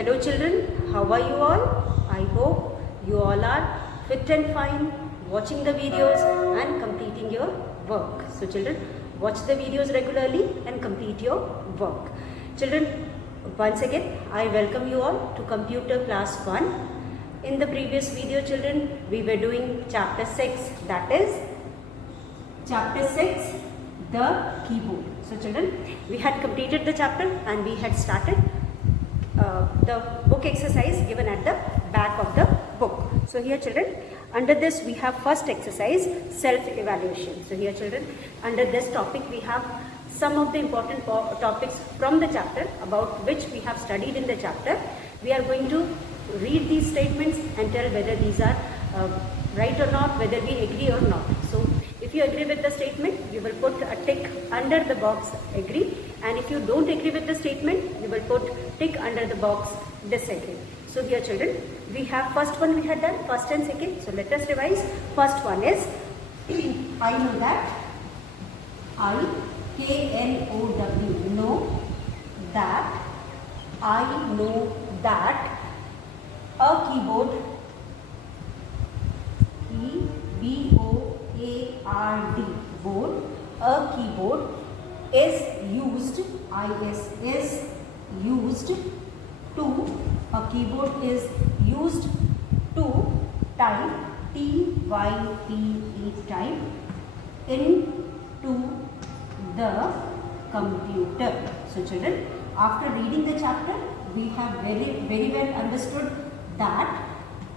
Hello children, how are you all? I hope you all are fit and fine, watching the videos and completing your work. So children, watch the videos regularly and complete your work. Children, once again I welcome you all to computer class 1. In the previous video children, we were doing chapter 6, that is chapter 6, the keyboard. So children, we had completed the chapter and we had started the book exercise given at the back of the book. So here children, under this we have first exercise, self-evaluation. So here children, under this topic we have some of the important topics from the chapter about which we have studied in the chapter. We are going to read these statements and tell whether these are right or not, whether we agree or not. So if you agree with the statement, you will put a tick under the box agree, and if you don't agree with the statement, you will put tick under the box disagree. So here children, we have first one we had done, first and second. So let us revise. First one is I know that, I-K-N-O-W, know that, I know that a keyboard, B-O-A-R-D, board, a keyboard is used, is used to, a keyboard is used to type, T-Y-P-E, type, into the computer. So children, after reading the chapter, we have very well understood that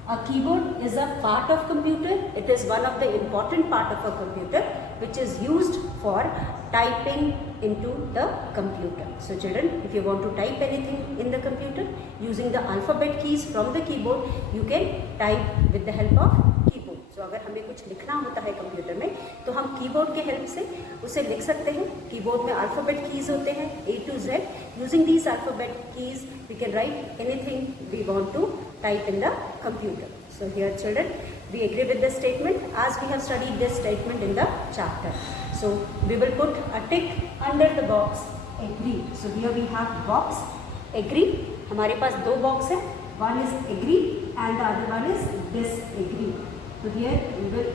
a keyboard is a part of computer. It is one of the important part of a computer which is used for typing into the computer. So children, if you want to type anything in the computer using the alphabet keys from the keyboard, you can type with the help of keyboard. So अगर हमें कुछ लिखना होता है computer में तो हम keyboard के हेल्प से उसे लिख सकते हैं. कीबोर्ड में अल्फाबेट कीज होते हैं A to Z. Using these alphabet keys, we can write anything we want to type in the computer. So here children, we agree with this statement as we have studied this statement in the chapter. So we will put a tick under the box agree. So here we have box agree. हमारे पास दो box है. One is agree and the other one is disagree. So here we will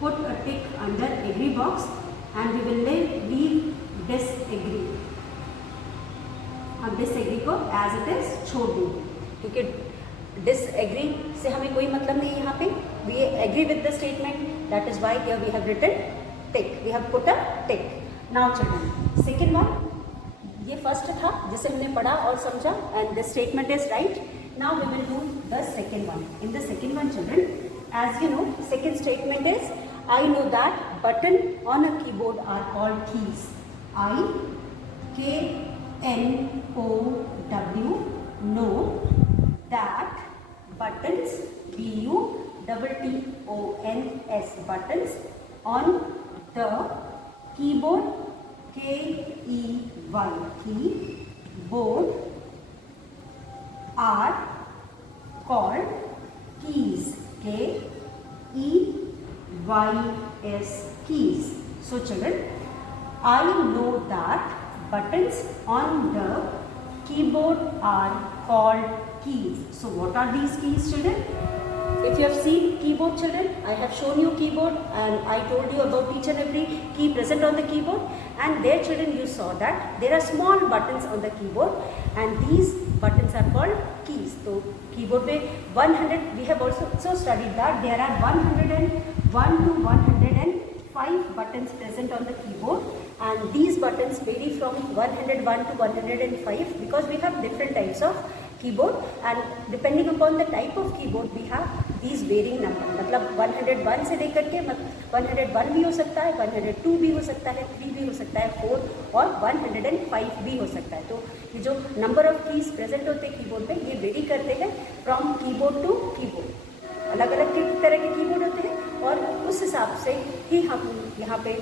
put a tick under agree box and we will leave disagree. हम disagree को as it is छोड़ देंगे क्योंकि disagree से हमें कोई मतलब नहीं है. यहाँ पे we agree with the statement, that is why here we have written tick. We have put a tick. Now children, second one, ये first था जिसे हमने पढ़ा और समझा and the statement is right. Now we will do the second one. In the second one children, as you know, second statement is I know that button on a keyboard are called keys. I-K-N-O-W, know that buttons, B-U-T-T-O-N-S, buttons on the keyboard, K-E-Y, keyboard, are called keys, K-E-Y-S, keys. So children, I know that buttons on the keyboard are called keys. So what are these keys children? If you have seen keyboard children, I have shown you keyboard and I told you about each and every key present on the keyboard, and there children you saw that there are small buttons on the keyboard and these buttons are called keys. So keyboard में 100, we have also studied that there are 101 to 105 buttons present on the keyboard, and these buttons vary from 101 to 105 because we have different types of keyboard, and depending upon the type of keyboard we have these varying number. मतलब 101 से लेकर के 101 भी हो सकता है, 102 भी हो सकता है, 3 भी हो सकता है, 4 और 105 भी हो सकता है. तो ये जो नंबर ऑफ कीज प्रेजेंट होते हैं कीबोर्ड में, ये वेरी करते हैं फ्रॉम कीबोर्ड टू कीबोर्ड. अलग अलग तरह के कीबोर्ड होते हैं और उस हिसाब से ही हम यहाँ पे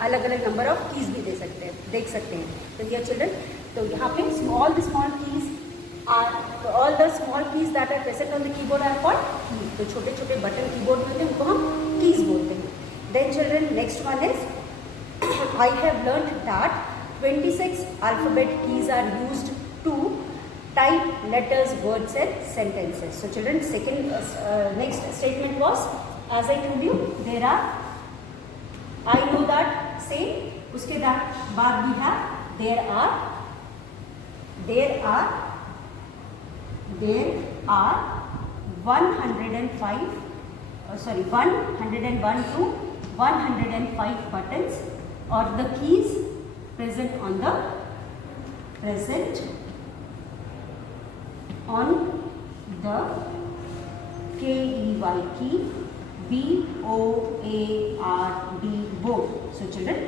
अलग अलग नंबर ऑफ कीज भी देख सकते हैं. तो ये चिल्ड्रन, तो यहाँ पे all the small keys all the small keys that are present on the keyboard are called keys. तो छोटे छोटे बटन कीबोर्ड में होते हैं उनको हम keys बोलते हैं. Then children, next one is I have learned that 26 alphabet keys are used to type letters, words and sentences. So children, second next statement was, as I told you, there are, I know that, same. उसके बाद we have there are 101 to 105 buttons or the keys present on the KEY key, BOARD board. So children,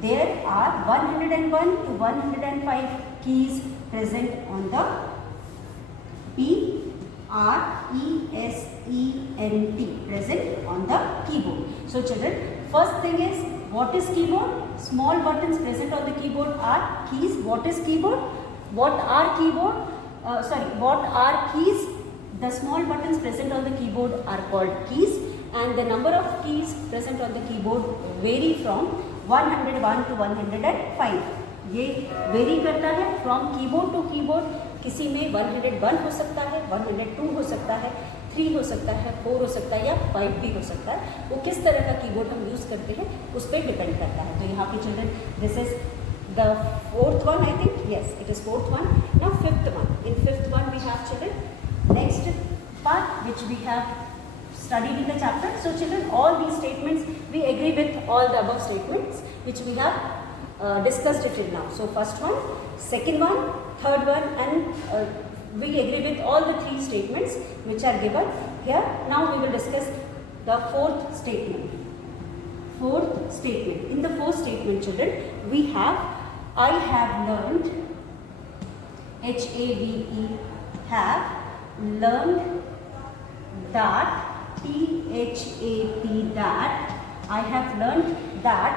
there are 101 to 105 keys present on the PRESENT, present on the keyboard. So children, first thing is, what is keyboard? Small buttons present on the keyboard are keys. What is keyboard? What are keyboard? What are keys? The small buttons present on the keyboard are called keys, and the number of keys present on the keyboard vary from 101 to 105. ये very करता है from keyboard to keyboard. किसी में 101 हो सकता है, 102 हो सकता है, 3 हो सकता है, 4 हो सकता है या 5 भी हो सकता है. वो किस तरह का कीबोर्ड हम यूज़ करते हैं उस पर डिपेंड करता है. तो यहाँ पे children, this is the fourth one, I think. Yes, it is fourth one. Now fifth one. In fifth one we have children next part which we have studied in the chapter. So children, all these statements, we agree with all the above statements which we have discussed it till now. So first one, second one, third one, and we agree with all the 3 statements which are given here. Now we will discuss the fourth statement. Fourth statement. In the fourth statement, children, we have, I have learned, HAVE, have learned that, THAP, that, I have learned that,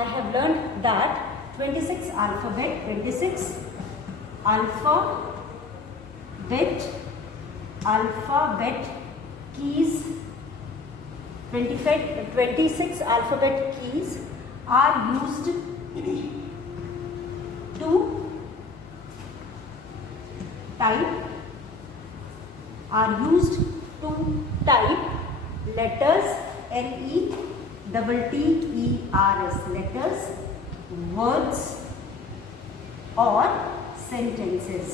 I have learned that 26 alphabet keys, 26 alphabet keys are used to type letters, LETTERS, letters, words or sentences,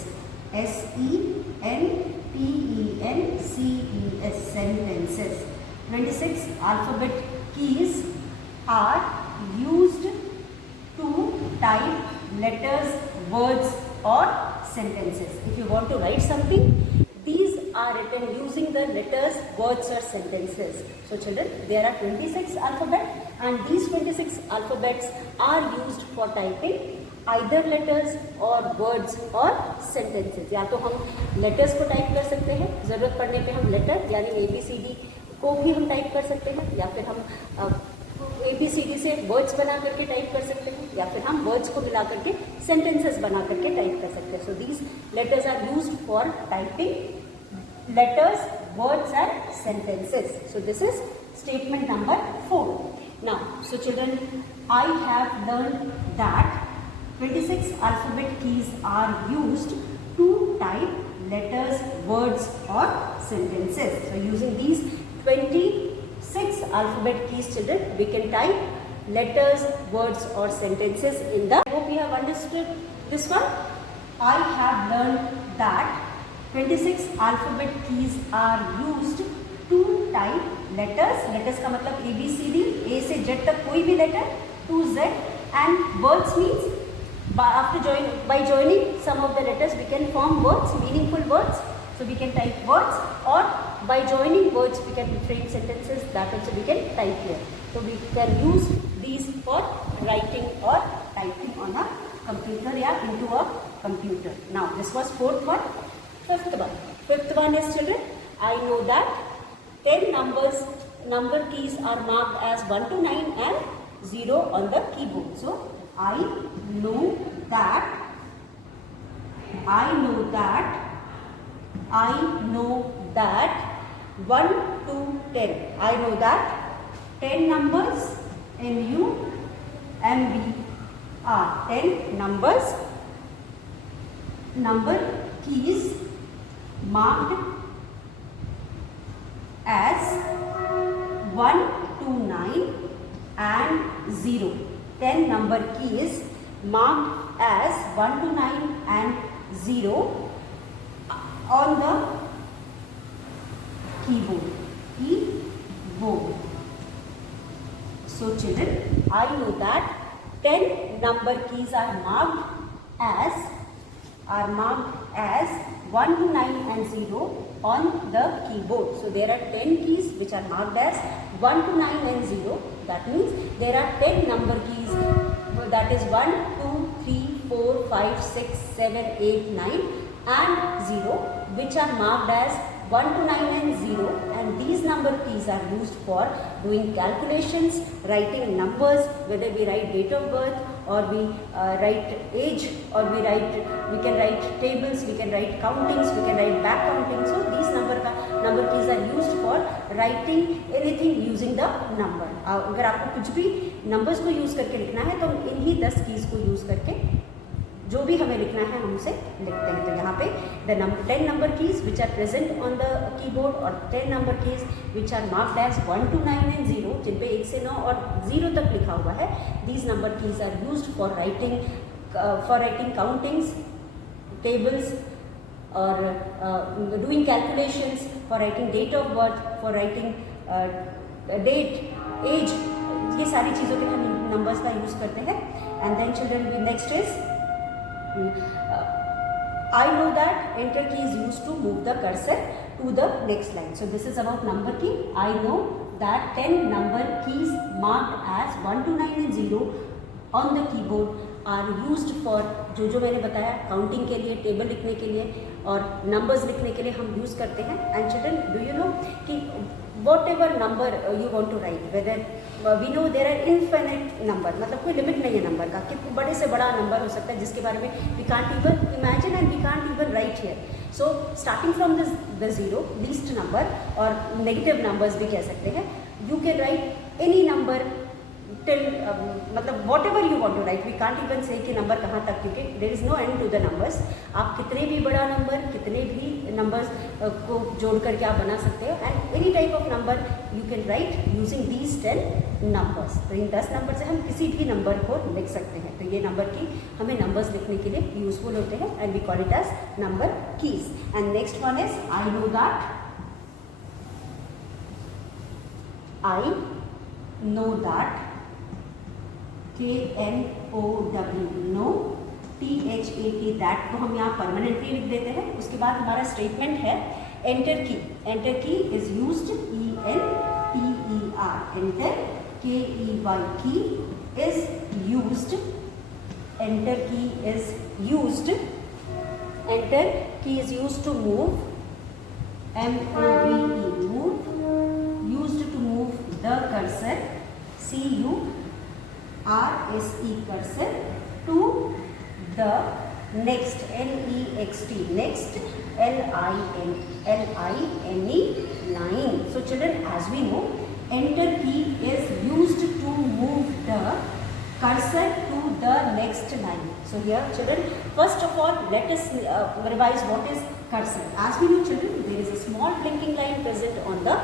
SENTENCES, sentences. 26 alphabet keys are used to type letters, words or sentences. If you want to write something, these are written using the letters, words or sentences. So children, there are 26 alphabet, and these 26 alphabets are used for typing either letters or words or sentences. या तो हम letters को type कर सकते हैं, ज़रूरत पड़ने पे हम letter यानी ABCD को भी हम टाइप कर सकते हैं, या फिर हम ABCD से words बना करके टाइप कर सकते हैं, या फिर हम words को मिला करके sentences बना करके टाइप कर सकते हैं. So these letters are used for typing letters, words and sentences. So this is statement number 4. Now, so children, I have learned that 26 alphabet keys are used to type letters, words or sentences. So using these 26 alphabet keys, children, we can type letters, words or sentences in the. I hope you have understood this one. I have learned that 26 alphabet keys are used to type letters. Letters का मतलब ABCD, A से Z तक कोई भी letter, to Z, and words means by joining some of the letters we can form words, meaningful words. So we can type words, or by joining words we can frame sentences. That also we can type here. So we can use these for writing or typing on a computer or into a computer. Now this was fourth one. Fifth one. Fifth one is, children, I know that 10 number keys are marked as 1 to 9 and 0 on the keyboard. So I know that 1 to 10. I know that 10 numbers, NUMBR, 10 numbers, number keys marked as 1 to 9 and 0. 10 number keys marked as 1 to 9 and 0 on the keyboard. So children, I know that 10 number keys are marked as 1 to 9 and 0 on the keyboard. So there are 10 keys which are marked as 1 to 9 and 0. That means there are 10 number keys, that is 1, 2, 3, 4, 5, 6, 7, 8, 9 and 0, which are marked as 1 to 9 and 0, and these number keys are used for doing calculations, writing numbers, whether we write date of birth or we write age, or we can write tables, we can write countings, we can write back counting. So these number keys are used for writing anything using the number. अगर आपको कुछ भी numbers को use करके लिखना है तो हम इन्हीं 10 keys को use करके जो भी हमें लिखना है हम उसे लिखते हैं. तो यहाँ पे 10 number keys which are present on the keyboard और 10 number keys which are marked as 1 to 9 and 0, जिन पे 1 से 9 और 0 तक लिखा हुआ है. These number keys are used for writing countings, tables, or doing calculations, for writing date of birth, for writing date, age. ये सारी चीज़ों के लिए हम numbers का use करते हैं. And then children, next is I know that enter key is used to move the cursor to the next line. So this is about number key. I know that 10 number keys marked as 1 to 9 and 0 on the keyboard are used for जो मैंने बताया counting के लिए, table लिखने के लिए और numbers लिखने के लिए हम यूज़ करते हैं. And children, do you know कि whatever number you want to write, whether we know there are infinite number, मतलब कोई लिमिट नहीं है नंबर का, कि बड़े से बड़ा नंबर हो सकता है जिसके बारे में we can't even imagine and we can't even write here. So starting from the zero, least number और negative numbers भी कह सकते हैं, you can write any number till मतलब whatever you want to write. We can't even say कि number कहाँ तक, क्योंकि there is no end to the numbers. आप कितने भी बड़ा नंबर, कितने भी नंबर्स को जोड़ करके आप बना सकते हो. And any type of number you can write using these 10 numbers. तो इन 10 नंबर से हम किसी भी नंबर को लिख सकते हैं. तो ये नंबर की हमें नंबर्स लिखने के लिए यूजफुल होते हैं and we call it as number keys. And next one is I know that. I know that, KNOW, know, THAT, that को हम यहाँ परमानेंटली लिख देते हैं. उसके बाद हमारा स्टेटमेंट है enter key. Enter key is used, ENTER, enter, KEY, key is used. Enter key is used. Enter key is used to move, MOVE, move, used to move the cursor, CURSE, cursor, to the next, NEXT, next, LINE, line. So children, as we know, enter key is used to move the cursor to the next line. So here children, first of all let us revise what is cursor. As we know children, there is a small blinking line present on the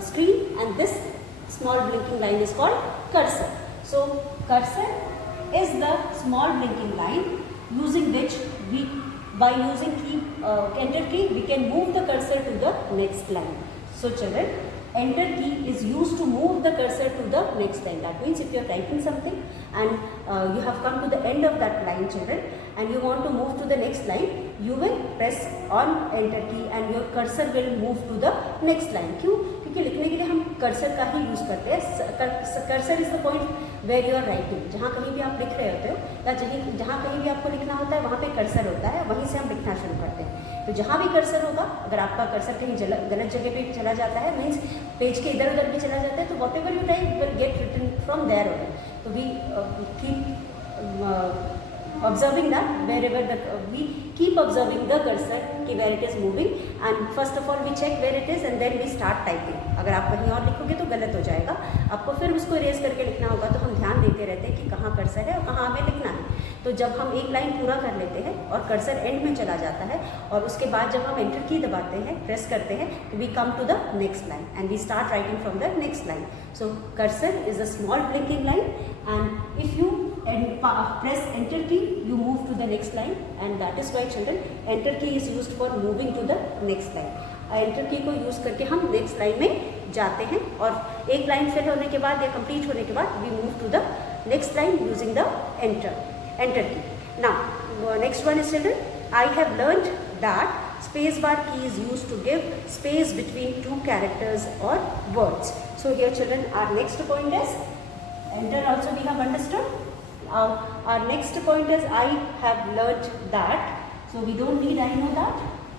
screen, and this small blinking line is called cursor. So cursor is the small blinking line using which we, by using enter key, we can move the cursor to the next line. So children, enter key is used to move the cursor to the next line. That means if you are writing something and you have come to the end of that line children, and you want to move to the next line, you will press on enter key and your cursor will move to the next line. क्यों? क्योंकि लिखने के लिए हम cursor का ही use करते हैं. Cursor is the point where you are writing. जहाँ कहीं भी आप लिख रहे होते हो या जहाँ कहीं भी आपको लिखना होता है वहाँ पे कर्सर होता है, वहीं से हम लिखना शुरू करते हैं. तो जहाँ भी कर्सर होगा, अगर आपका कर्सर कहीं गलत जगह पे चला जाता है, मीन्स पेज के इधर उधर भी चला जाता है, तो whatever you type will get written from there only. तो we keep observing that wherever we keep observing the cursor कि where it is moving, and first of all we check where it is and then we start typing. अगर आप कहीं और लिखोगे तो गलत हो जाएगा, आपको फिर उसको इरेज करके लिखना होगा, तो हम ध्यान देते रहते हैं कि कहाँ कर्सर है और कहाँ हमें लिखना है. तो जब हम एक लाइन पूरा कर लेते हैं और कर्सर एंड में चला जाता है और उसके बाद जब हम एंटर की दबाते हैं, प्रेस करते हैं, तो we come to the next line and we start writing from the next line. So cursor is a small blinking line, and if you press enter key you move to the next line, and that is why children enter key is used for moving to the next line. enter key को use करके हम next line में जाते हैं और एक line fill होने के बाद या कंप्लीट होने के बाद we move to the next line using the enter key. Now next one is children, I have learned that space bar key is used to give space between two characters or words. So here children our next point is enter, also we have understood. Our next point is I have learnt that. So we don't need I know that.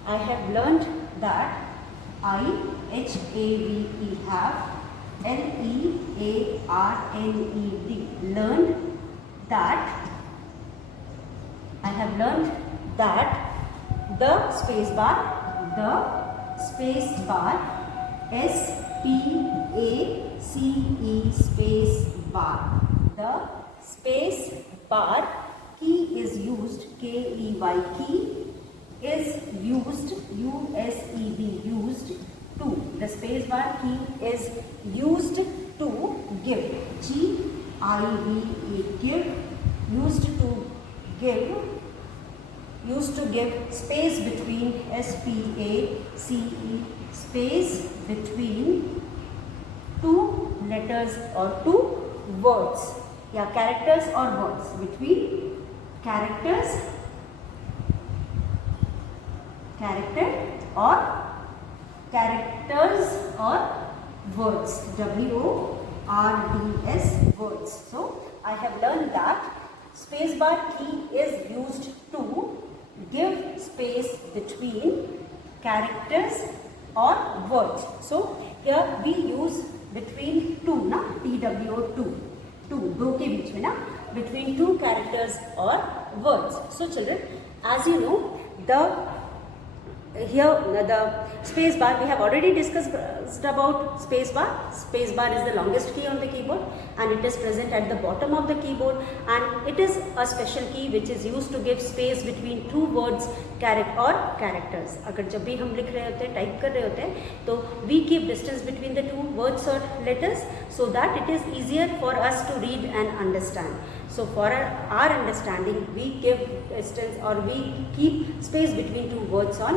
I have learnt that. I HAVE have LEARNED learned that. I have learnt that the space bar SPACE space bar, the space bar key is used, KEY key is used, USED used to, the space bar key is used to give, GIVE give, used to give space between, SPACE space between two letters or two words, या characters or words, between character or words, WORDS words. So I have learned that space bar key is used to give space between characters or words. So here we use between two ना, TWO दो के बीच में ना, between two characters or words. So children, as you know, the space bar, we have already discussed about space bar. Space bar is the longest key on the keyboard and it is present at the bottom of the keyboard, and it is a special key which is used to give space between two words or characters. अगर जब भी हम लिख रहे होते हैं, type कर रहे होते हैं, तो we keep distance between the two words or letters so that it is easier for us to read and understand. So for our understanding, we give distance or we keep space between two words or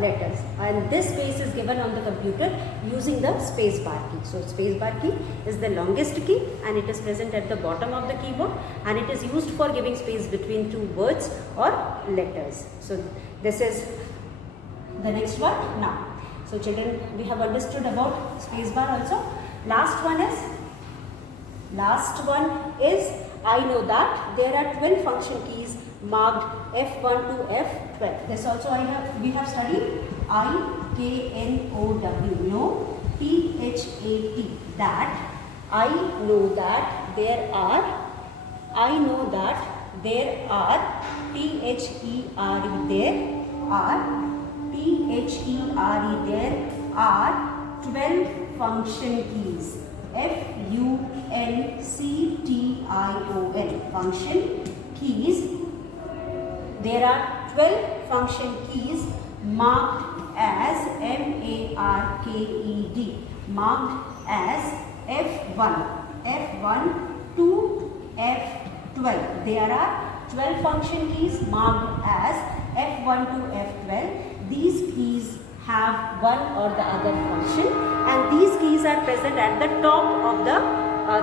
letters, and this space is given on the computer using the space bar key. So space bar key is the longest key and it is present at the bottom of the keyboard, and it is used for giving space between two words or letters. So this is the next one now. So children, we have understood about space bar also. Last one is I know that there are 12 function keys marked F1 to F12. This also we have studied. IKNOW, know, THAT, that. I know that there are, THERE, there are 12 function keys. FUNCTION, function keys. There are 12 function keys marked as MARKED, marked as F1 to F12. There are 12 function keys marked as F1 to F12. These keys have one or the other function, and these keys are present at the top of the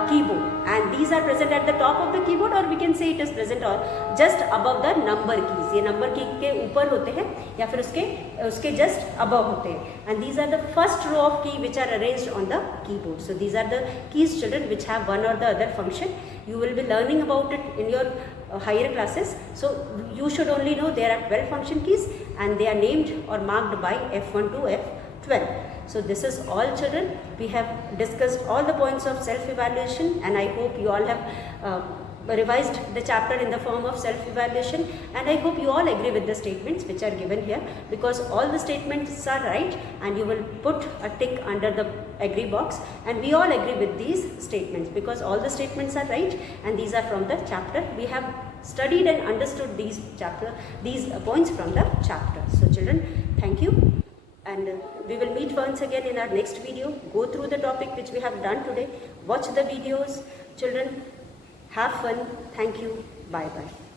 keyboard, and these are present at the top of the keyboard, or we can say it is present or just above the number keys. ये number key के ऊपर होते हैं या फिर उसके just above होते हैं, and these are the first row of key which are arranged on the keyboard. So these are the keys, children, which have one or the other function. You will be learning about it in your higher classes. So you should only know there are 12 function keys and they are named or marked by F1 to F12. So this is all, children. We have discussed all the points of self-evaluation, and I hope you all have revised the chapter in the form of self-evaluation, and I hope you all agree with the statements which are given here, because all the statements are right and you will put a tick under the agree box, and we all agree with these statements because all the statements are right and these are from the chapter. We have studied and understood these points from the chapter. So children, thank you, and we will meet once again in our next video. Go through the topic which we have done today, watch the videos. Children, have fun. Thank you. Bye bye.